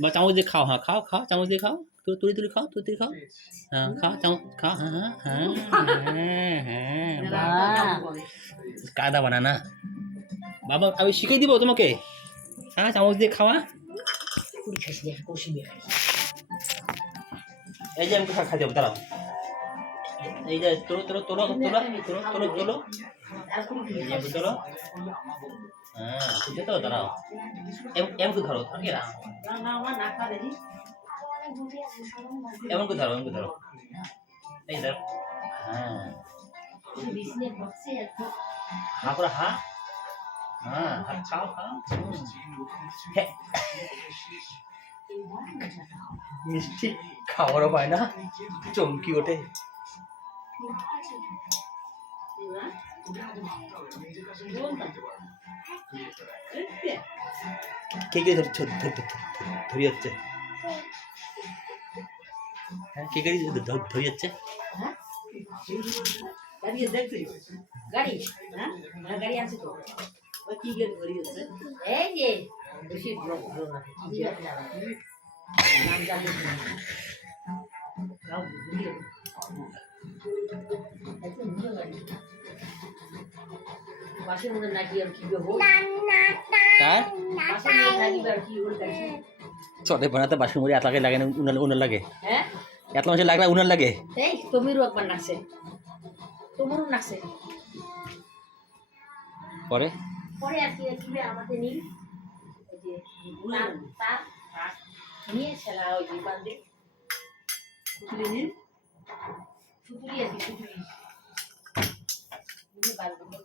বা চামচ দিয়ে খাও হ্যাঁ খাও খাও চামচ দিয়ে খাও তুলি তুলি তুলি খাও তুলি তুলি খাও হ্যাঁ খাও চামচ খাও হ্যাঁ হ্যাঁ হ্যাঁ হ্যাঁ হ্যাঁ কাদা বানানা বাবা আমি শিখিয়ে দিব তোমাকে হ্যাঁ চামচ দিয়ে খাওয়া এই যে আমি খা খাই দেবো দাঁড়াও এই যে তোলো তোলো তোলো তোলো তোলো তোলো তোলো তোলো হ্যাঁ দাঁড়াও এম- এমন করে ধরো থাকে না এমন করে ধরো, এমন করে ধরো। এই হ্যাঁ। হা হা। হ্যাঁ খাও মিষ্টি খাওয়ারও পায় না। চমকি ওঠে। কে কে ধর, ধর- ধর- ধর- হচ্ছে হ্যাঁ কে কে ধর- হচ্ছে গাড়ি দেখছি গাড়ি হ্যাঁ? হ্যাঁ, গাড়ি আছে তো। ওই কি গেট ধরি হচ্ছে এই যে বেশি হলো না নাম জানি না। গাড়ি। পাশে মনে নাকি আর কি হব কার পাশে নাকি আর কি হল গাড়ি চটে বানাতে বাসন মুড়ি এত লাগে লাগে না উনার উনার লাগে। হ্যাঁ? এত মাসে লাগলে উনার লাগে। এই তুমিরও একবার নাচে তোমারও নাচে। পরে? পরে আর কি কি আমাদের তার নিয়ে সেলা ওই নীল। সুতুলি আর কি সুতুলি নিয়ে বাঁধবে